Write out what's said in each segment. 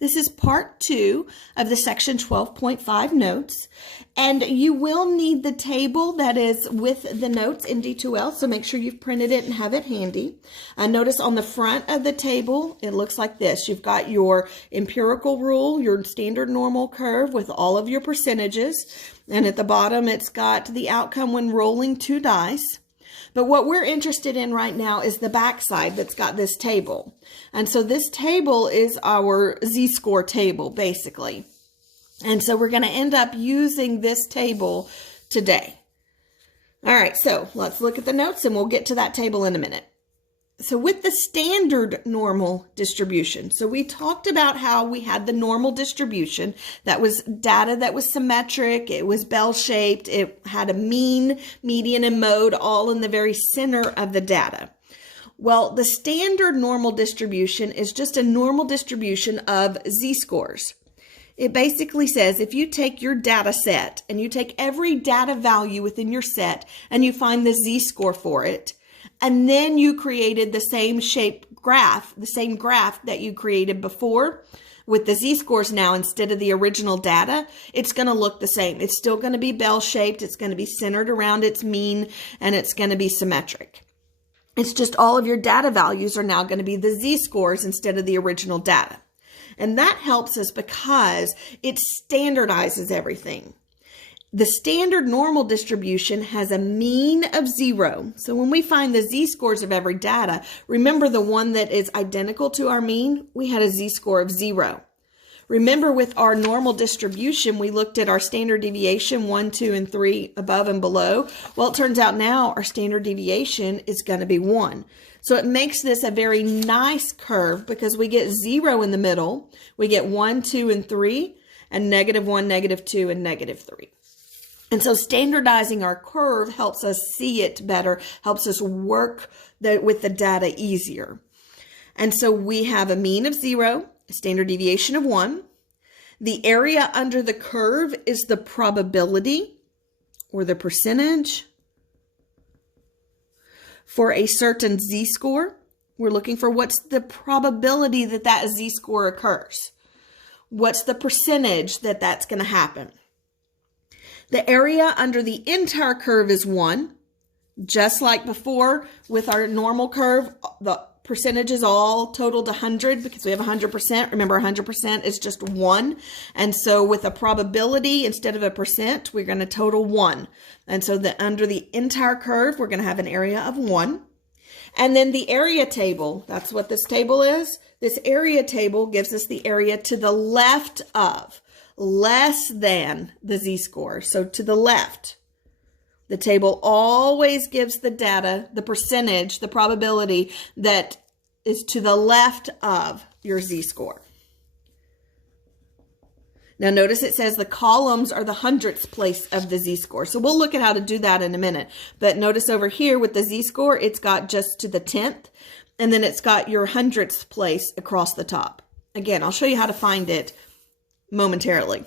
This is part 2 of the section 12.5 notes, and you will need the table that is with the notes in D2L, so make sure you've printed it and have it handy. Notice on the front of the table, it looks like this. You've got your empirical rule, your standard normal curve with all of your percentages, and at the bottom it's got the outcome when rolling 2 dice. But what we're interested in right now is the backside that's got this table. And so this table is our z-score table, basically. And so we're going to end up using this table today. All right, so let's look at the notes and we'll get to that table in a minute. So with the standard normal distribution, so we talked about how we had the normal distribution. That was data that was symmetric, it was bell-shaped, it had a mean, median, and mode all in the very center of the data. Well, the standard normal distribution is just a normal distribution of z-scores. It basically says if you take your data set and you take every data value within your set and you find the z-score for it, and then you created the same shape graph, the same graph that you created before with the z-scores now instead of the original data, it's going to look the same. It's still going to be bell-shaped. It's going to be centered around its mean, and it's going to be symmetric. It's just all of your data values are now going to be the z-scores instead of the original data. And that helps us because it standardizes everything. The standard normal distribution has a mean of 0. So when we find the z-scores of every data, remember the one that is identical to our mean, we had a z-score of 0. Remember with our normal distribution, we looked at our standard deviation 1, 2, and 3 above and below. Well, it turns out now our standard deviation is going to be 1. So it makes this a very nice curve because we get 0 in the middle. We get 1, 2, and 3, and -1, -2, and -3. And so standardizing our curve helps us see it better, helps us work with the data easier. And so we have a mean of 0, a standard deviation of 1. The area under the curve is the probability or the percentage for a certain z-score. We're looking for what's the probability that that z-score occurs. What's the percentage that that's going to happen? The area under the entire curve is 1. Just like before with our normal curve, the percentages all totaled 100 because we have 100%. Remember, 100% is just 1. And so with a probability instead of a percent, we're going to total 1. And so under the entire curve, we're going to have an area of 1. And then the area table, that's what this table is. This area table gives us the area to the left of, less than the z-score. So to the left, the table always gives the data, the percentage, the probability that is to the left of your z-score. Now notice it says the columns are the hundredths place of the z-score. So we'll look at how to do that in a minute. But notice over here with the z-score, it's got just to the 10th, and then it's got your hundredths place across the top. Again, I'll show you how to find it momentarily.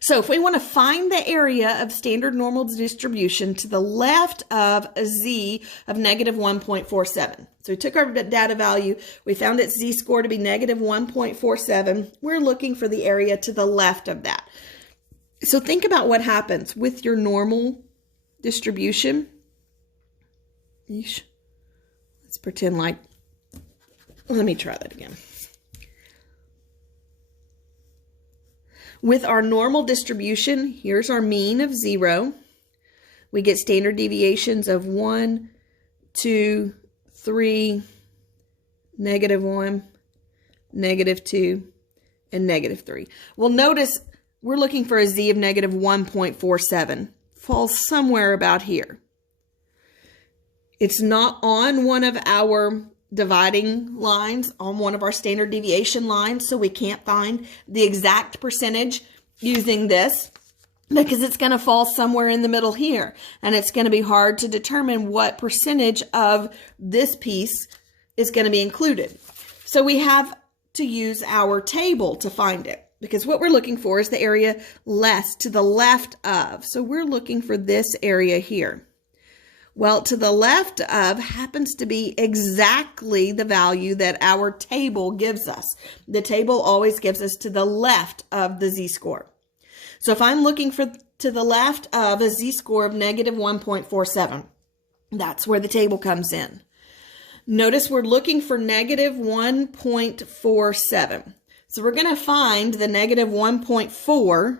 So if we want to find the area of standard normal distribution to the left of a z of -1.47. So we took our data value, we found its z-score to be -1.47. We're looking for the area to the left of that. So think about what happens with your normal distribution. Let's pretend like, let me try that again. With our normal distribution, here's our mean of 0. We get standard deviations of 1, 2, 3, -1, -2, and -3. Well, notice we're looking for a z of -1.47. Falls somewhere about here. It's not on one of our dividing lines, on one of our standard deviation lines, so we can't find the exact percentage using this because it's going to fall somewhere in the middle here, and it's going to be hard to determine what percentage of this piece is going to be included. So we have to use our table to find it because what we're looking for is the area less to the left of. So we're looking for this area here. Well, to the left of happens to be exactly the value that our table gives us. The table always gives us to the left of the z-score. So if I'm looking for to the left of a z-score of negative 1.47, that's where the table comes in. Notice we're looking for negative 1.47. So we're going to find the negative 1.4,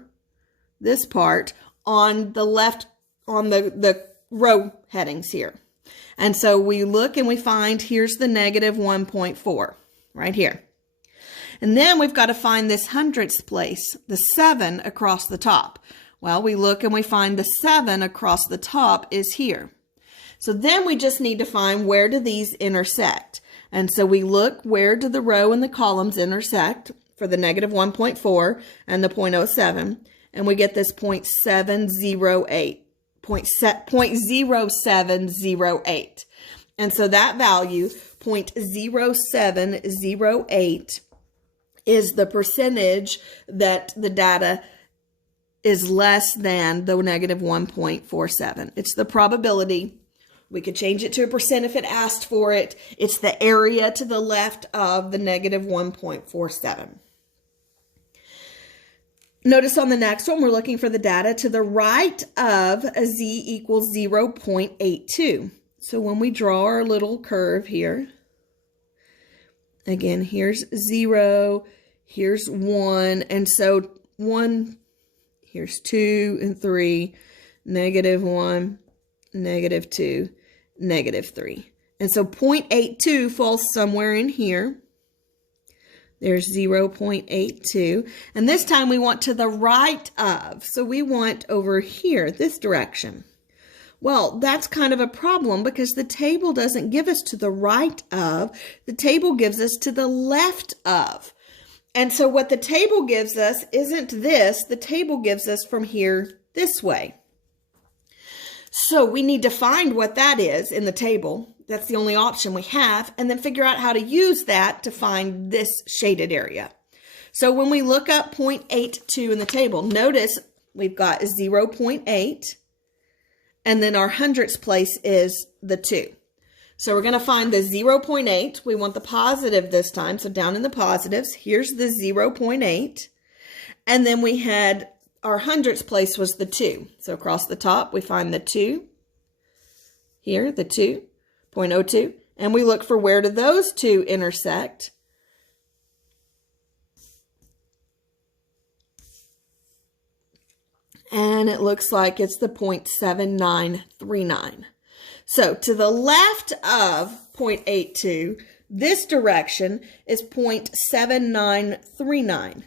this part, on the left, on the row headings here. And so we look and we find here's the negative 1.4 right here. And then we've got to find this hundredths place, the 7 across the top. Well, we look and we find the 7 across the top is here. So then we just need to find where do these intersect. And so we look where do the row and the columns intersect for the negative 1.4 and the 0.07. And we get this 0.708. 0.0708. And so that value, 0.0708, is the percentage that the data is less than the negative 1.47. It's the probability. We could change it to a percent if it asked for it. It's the area to the left of the negative 1.47. Notice on the next one, we're looking for the data to the right of a z equals 0.82. So when we draw our little curve here, again, here's 0, here's 1, and so 1, here's 2 and 3, negative 1, negative 2, negative 3. And so 0.82 falls somewhere in here. There's 0.82. And this time we want to the right of. So we want over here, this direction. Well, that's kind of a problem because the table doesn't give us to the right of. The table gives us to the left of. And so what the table gives us isn't this. The table gives us from here this way. So we need to find what that is in the table. That's the only option we have, and then figure out how to use that to find this shaded area. So when we look up 0.82 in the table, notice we've got 0.8, and then our hundredths place is the 2. So we're going to find the 0.8. We want the positive this time, so down in the positives, here's the 0.8, and then we had our hundredths place was the 2. So across the top, we find the 2. Here, the 2. 0.02, and we look for where do those two intersect. And it looks like it's the 0.7939. So to the left of 0.82, this direction is 0.7939.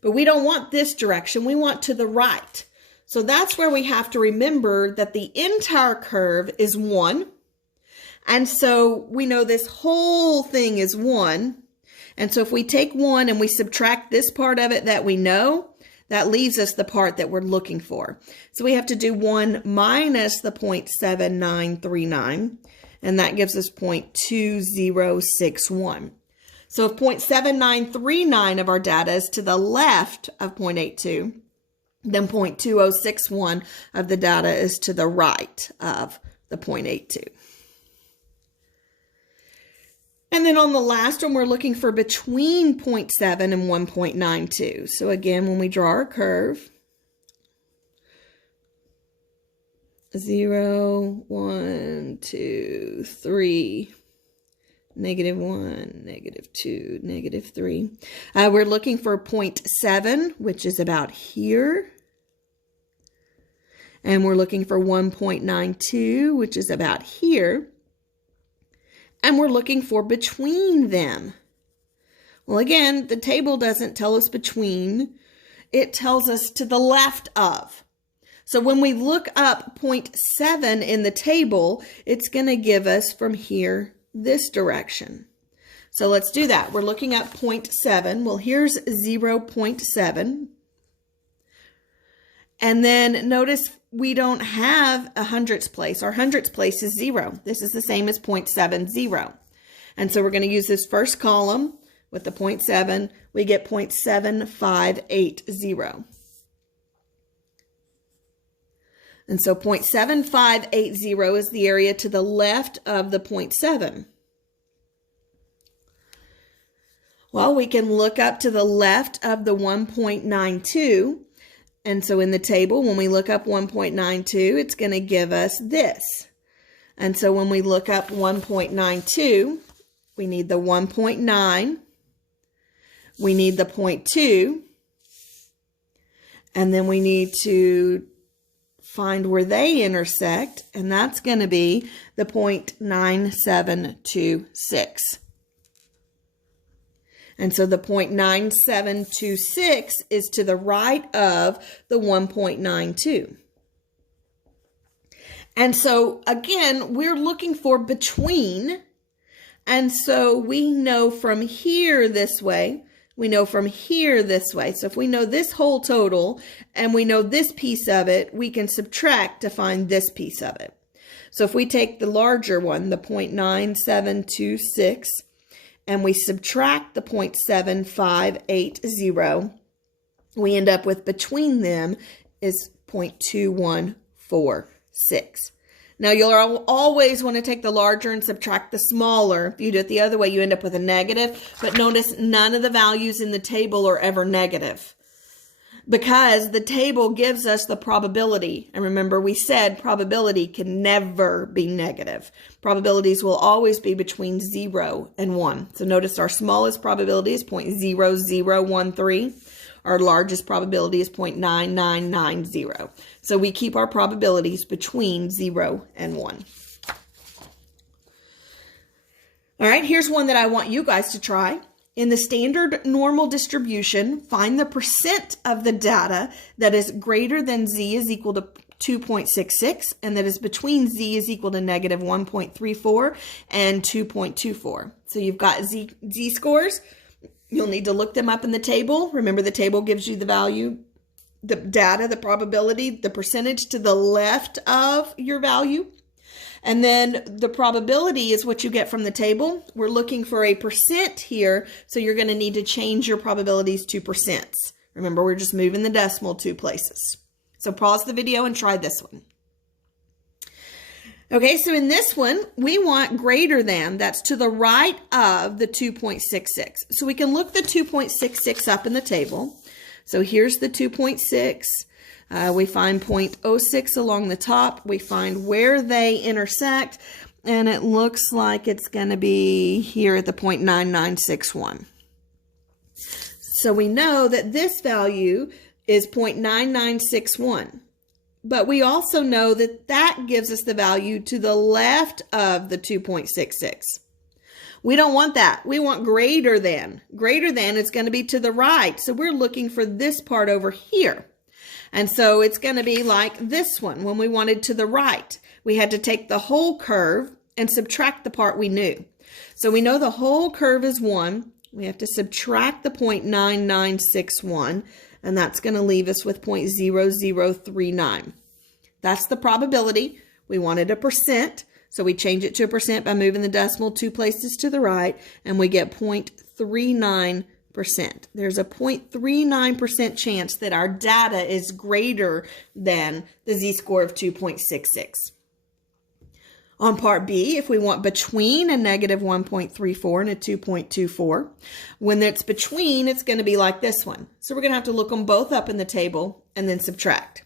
But we don't want this direction, we want to the right. So that's where we have to remember that the entire curve is 1. And so we know this whole thing is 1. And so if we take 1 and we subtract this part of it that we know, that leaves us the part that we're looking for. So we have to do 1 minus the 0.7939, and that gives us 0.2061. So if 0.7939 of our data is to the left of 0.82, then 0.2061 of the data is to the right of the 0.82. And then on the last one, we're looking for between 0.7 and 1.92. So again, when we draw our curve, 0, 1, 2, 3, negative 1, negative 2, negative 3. We're looking for 0.7, which is about here. And we're looking for 1.92, which is about here. And we're looking for between them. Well, again, the table doesn't tell us between. It tells us to the left of. So when we look up 0.7 in the table, it's going to give us from here this direction. So let's do that. We're looking at 0.7. Well, here's 0.7. And then notice we don't have a hundredths place. Our hundredths place is 0. This is the same as 0.70. And so we're going to use this first column with the 0.7. We get 0.7580. And so 0.7580 is the area to the left of the 0.7. Well, we can look up to the left of the 1.92. And so in the table, when we look up 1.92, it's going to give us this. And so when we look up 1.92, we need the 1.9, we need the 0.2, and then we need to find where they intersect, and that's going to be the 0.9726. And so the 0.9726 is to the right of the 1.92. And so, again, we're looking for between. And so we know from here this way, we know from here this way. So if we know this whole total and we know this piece of it, we can subtract to find this piece of it. So if we take the larger one, the 0.9726, and we subtract the 0.7580, we end up with between them is 0.2146. Now, you'll always want to take the larger and subtract the smaller. If you do it the other way, you end up with a negative. But notice none of the values in the table are ever negative, because the table gives us the probability. And remember, we said probability can never be negative. Probabilities will always be between 0 and 1. So notice our smallest probability is 0.0013. Our largest probability is 0.9990. So we keep our probabilities between 0 and 1. All right, here's one that I want you guys to try. In the standard normal distribution, find the percent of the data that is greater than z is equal to 2.66 and that is between z is equal to negative 1.34 and 2.24. So you've got z-scores. You'll need to look them up in the table. Remember, the table gives you the value, the data, the probability, the percentage to the left of your value. And then the probability is what you get from the table. We're looking for a percent here, so you're going to need to change your probabilities to percents. Remember, we're just moving the decimal 2 places. So pause the video and try this one. Okay, so in this one, we want greater than, that's to the right of the 2.66. So we can look the 2.66 up in the table. So here's the 2.6. We find 0.06 along the top. We find where they intersect, and it looks like it's going to be here at the 0.9961. So we know that this value is 0.9961. But we also know that that gives us the value to the left of the 2.66. We don't want that. We want greater than. Greater than is going to be to the right. So we're looking for this part over here. And so it's going to be like this one. When we wanted to the right, we had to take the whole curve and subtract the part we knew. So we know the whole curve is 1. We have to subtract the 0.9961. And that's going to leave us with 0.0039. That's the probability. We wanted a percent, so we change it to a percent by moving the decimal 2 places to the right, and we get 0.39%. There's a 0.39% chance that our data is greater than the z-score of 2.66. On part B, if we want between a negative 1.34 and a 2.24, when it's between, it's going to be like this one. So we're going to have to look them both up in the table and then subtract.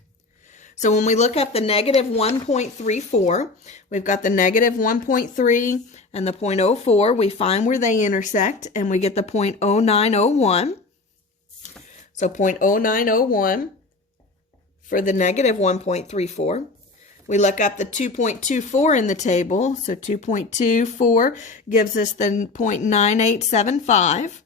So when we look up the negative 1.34, we've got the negative 1.3 and the 0.04. We find where they intersect, and we get the 0.0901. So 0.0901 for the negative 1.34. We look up the 2.24 in the table. So 2.24 gives us the 0.9875.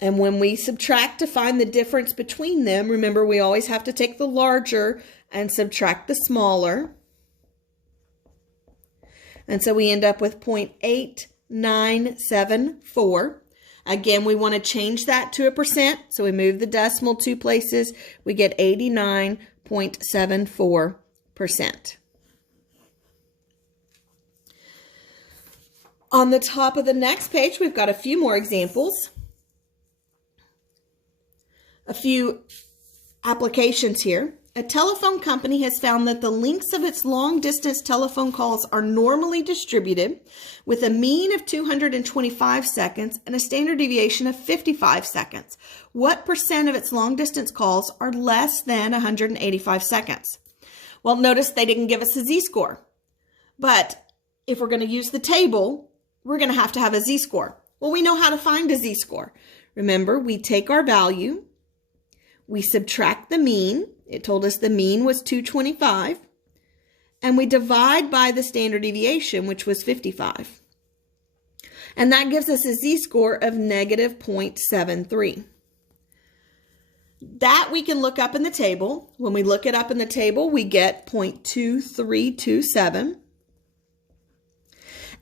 And when we subtract to find the difference between them, remember, we always have to take the larger and subtract the smaller. And so we end up with 0.8974. Again, we want to change that to a percent. So we move the decimal 2 places. We get 89.74%. On the top of the next page, we've got a few more examples. A few applications here. A telephone company has found that the lengths of its long-distance telephone calls are normally distributed with a mean of 225 seconds and a standard deviation of 55 seconds. What percent of its long-distance calls are less than 185 seconds? Well, notice they didn't give us a z-score. But if we're going to use the table, we're going to have a z-score. Well, we know how to find a z-score. Remember, we take our value, we subtract the mean. It told us the mean was 225, and we divide by the standard deviation, which was 55. And that gives us a z-score of negative 0.73. That we can look up in the table. When we look it up in the table, we get 0.2327.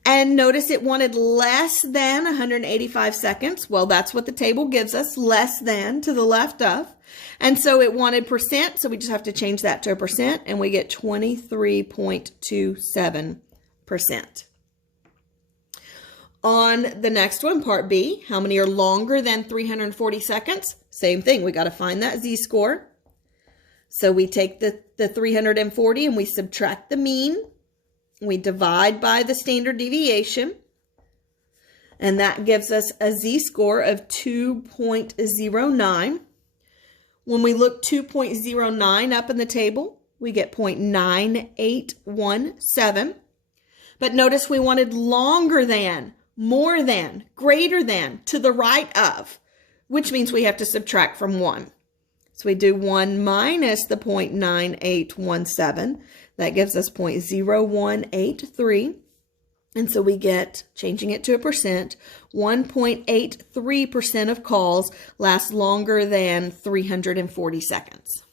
And notice it wanted less than 185 seconds. Well, that's what the table gives us, less than to the left of. And so it wanted percent, so we just have to change that to a percent, and we get 23.27%. On the next one, part B, how many are longer than 340 seconds? Same thing, we got to find that z-score. So we take the 340 and we subtract the mean. We divide by the standard deviation, and that gives us a z-score of 2.09. When we look 2.09 up in the table, we get 0.9817. But notice we wanted longer than, more than, greater than, to the right of, which means we have to subtract from 1. So we do 1 minus the 0.9817. That gives us 0.0183. And so we get, changing it to a percent, 1.83% of calls last longer than 340 seconds.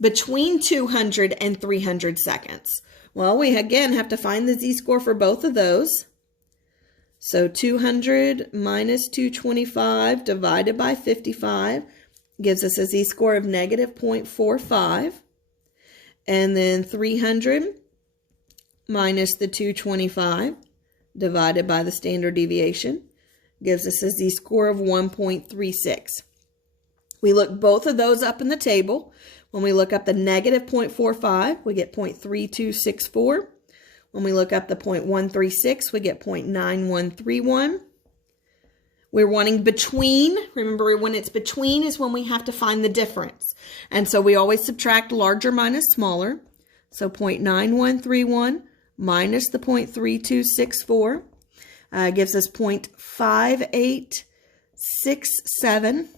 Between 200 and 300 seconds. Well, we again have to find the z-score for both of those. So 200 minus 225 divided by 55 gives us a z-score of negative 0.45. And then 300 minus the 225 divided by the standard deviation gives us a z-score of 1.36. We look both of those up in the table. When we look up the negative 0.45, we get 0.3264. When we look up the 0.136, we get 0.9131. We're wanting between. Remember, when it's between is when we have to find the difference. And so we always subtract larger minus smaller. So 0.9131 minus the 0.3264 gives us 0.5867.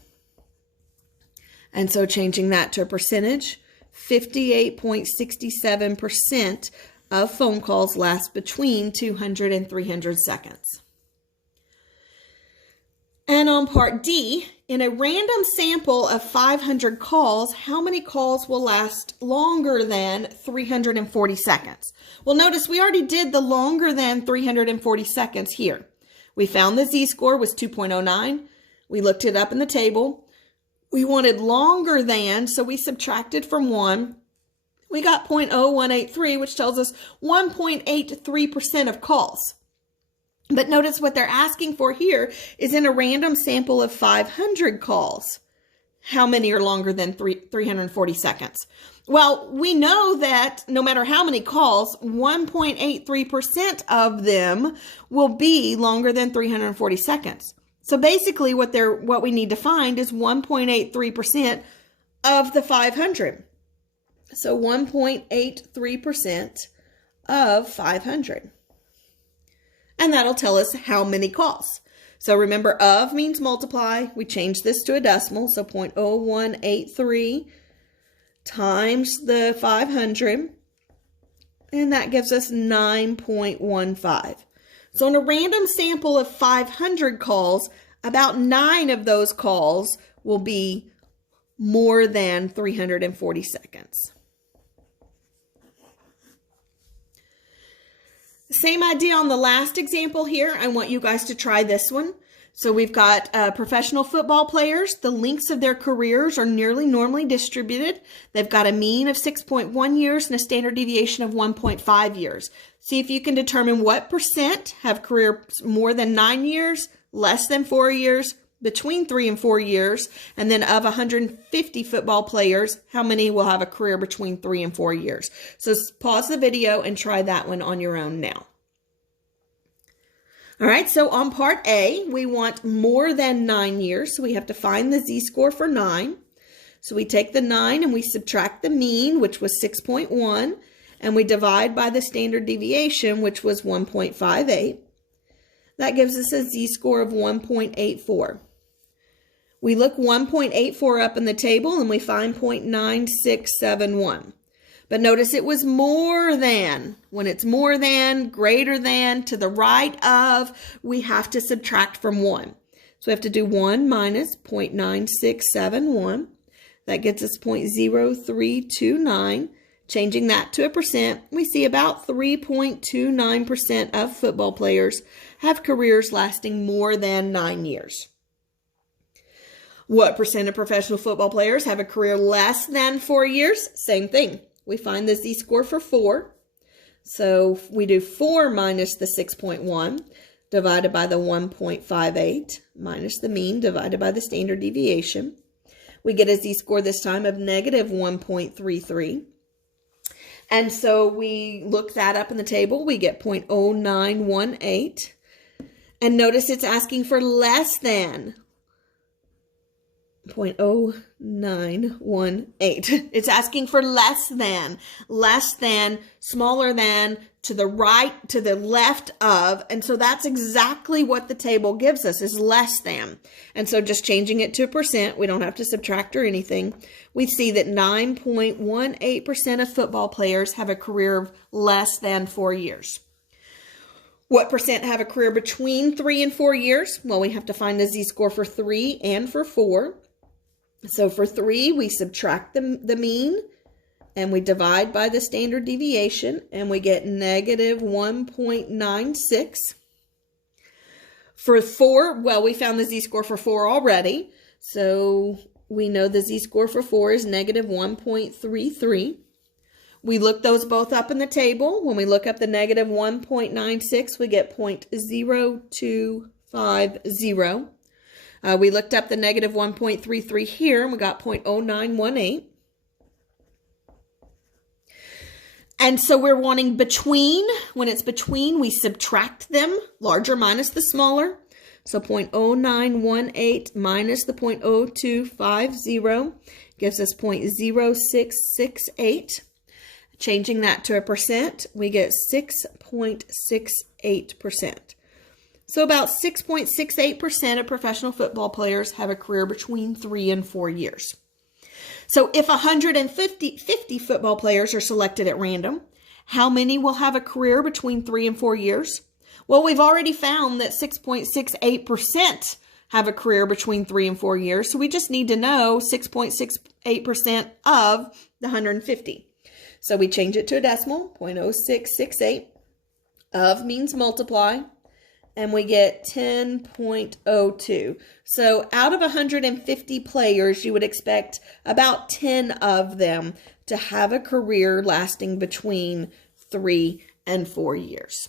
And so changing that to a percentage, 58.67% of phone calls last between 200 and 300 seconds. And on part D, in a random sample of 500 calls, how many calls will last longer than 340 seconds? Well, notice we already did the longer than 340 seconds here. We found the z-score was 2.09. We looked it up in the table. We wanted longer than, so we subtracted from 1. We got 0.0183, which tells us 1.83% of calls. But notice what they're asking for here is in a random sample of 500 calls. How many are longer than 340 seconds? Well, we know that no matter how many calls, 1.83% of them will be longer than 340 seconds. So basically what we need to find is 1.83% of the 500. So 1.83% of 500. And that'll tell us how many calls. So remember, of means multiply. We change this to a decimal, so 0.0183 times the 500, and that gives us 9.15. So in a random sample of 500 calls, about 9 of those calls will be more than 340 seconds. Same idea on the last example here. I want you guys to try this one. So we've got professional football players. The lengths of their careers are nearly normally distributed. They've got a mean of 6.1 years and a standard deviation of 1.5 years. See if you can determine what percent have careers more than 9 years, less than 4 years, between 3 and 4 years? And then of 150 football players, how many will have a career between 3 and 4 years? So pause the video and try that one on your own now. All right, so on part A, we want more than 9 years. So we have to find the z-score for 9. So we take the 9 and we subtract the mean, which was 6.1, and we divide by the standard deviation, which was 1.58. That gives us a z-score of 1.84. We look 1.84 up in the table and we find 0.9671. But notice it was more than. When it's more than, greater than, to the right of, we have to subtract from 1. So we have to do 1 minus 0.9671. That gets us 0.0329. Changing that to a percent, we see about 3.29% of football players have careers lasting more than 9 years. What percent of professional football players have a career less than 4 years? Same thing. We find the z-score for 4. So we do 4 minus the 6.1 divided by the 1.58 minus the mean divided by the standard deviation. We get a z-score this time of negative 1.33. And so we look that up in the table. We get 0.0918. And notice it's asking for less than 0.0918. It's asking for less than, smaller than, to the right, to the left of. And so that's exactly what the table gives us, is less than. And so just changing it to a percent, we don't have to subtract or anything. We see that 9.18% of football players have a career of less than 4 years. What percent have a career between 3 and 4 years? Well, we have to find the z-score for 3 and for 4. So for 3, we subtract the mean and we divide by the standard deviation and we get negative 1.96. For 4, well, we found the z-score for 4 already. So we know the z-score for 4 is negative 1.33. We look those both up in the table. When we look up the negative 1.96, we get 0.0250. We looked up the negative 1.33 here, and we got 0.0918. And so we're wanting between. When it's between, we subtract them, larger minus the smaller. So 0.0918 minus the 0.0250 gives us 0.0668. Changing that to a percent, we get 6.68%. So about 6.68% of professional football players have a career between 3 and 4 years. So if 150 football players are selected at random, how many will have a career between 3 and 4 years? Well, we've already found that 6.68% have a career between 3 and 4 years. So we just need to know 6.68% of the 150. So we change it to a decimal, 0.0668. Of means multiply, and we get 10.02. So out of 150 players, you would expect about 10 of them to have a career lasting between 3 and 4 years.